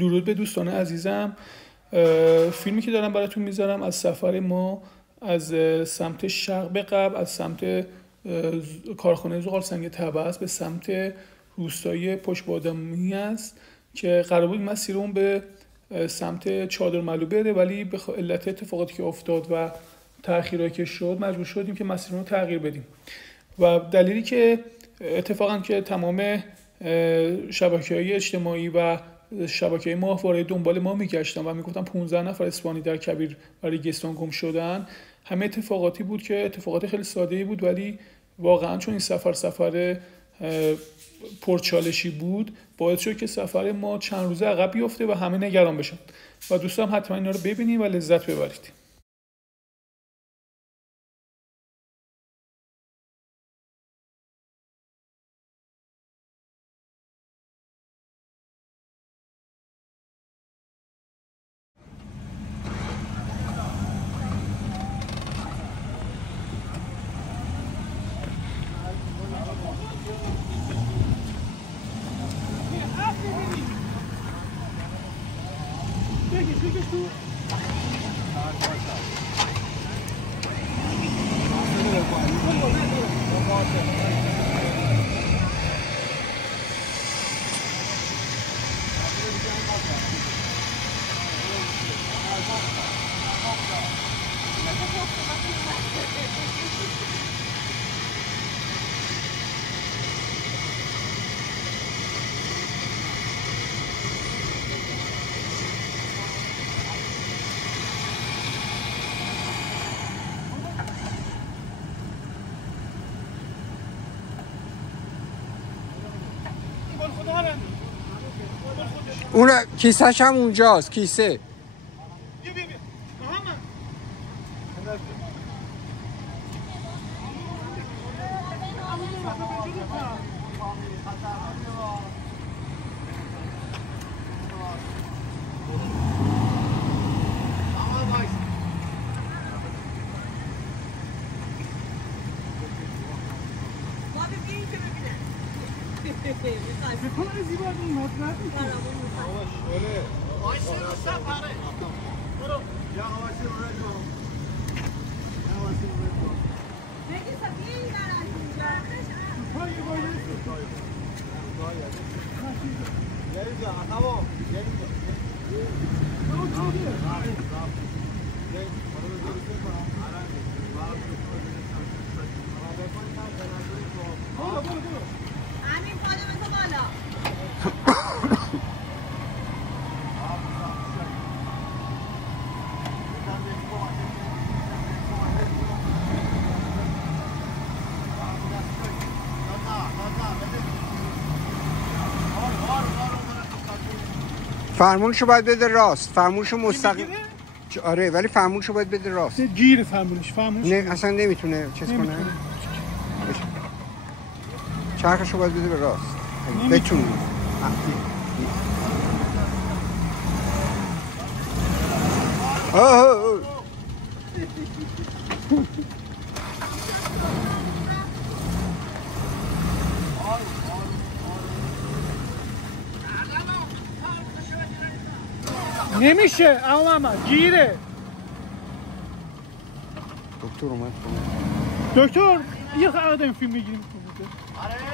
درود به دوستان عزیزم. فیلمی که دارم براتون میذارم از سفر ما از سمت شرق به غرب، از سمت کارخانه زغال سنگ طبس به سمت روستای پشت بادامی است که قرار بود مسیر اون به سمت چادرملو بره، ولی به علت اتفاقاتی که افتاد و تأخیرایی که شد مجبور شدیم که مسیر رو تغییر بدیم. و دلیلی که اتفاقا که تمام شبکه‌های اجتماعی و شبکه‌های ماهواره دنبال ما میگشتن و میگفتن 15 نفر اسپانی در کبیر و ریگستان گم شدن، همه اتفاقاتی بود که اتفاقات خیلی ساده‌ای بود، ولی واقعا چون این سفر پرچالشی بود باعث شد که سفر ما چند روزه عقب بیفته و همه نگران بشن و دوستان حتما اینا رو ببینید و لذت ببرید. اون کیسه‌ش هم اونجاست، کیسه. فرمونشو باید بده راست، فرمونشو مستقیم. آره ولی فرمونشو باید بده راست. گیر فرمونش نه اصلا نمیتونه چیز کنه. چرخشو باید بده به راست. بتونه. نمیشه اما گیره. دکتر اومد. دکتر یه آدم فیلم میگیریم. آره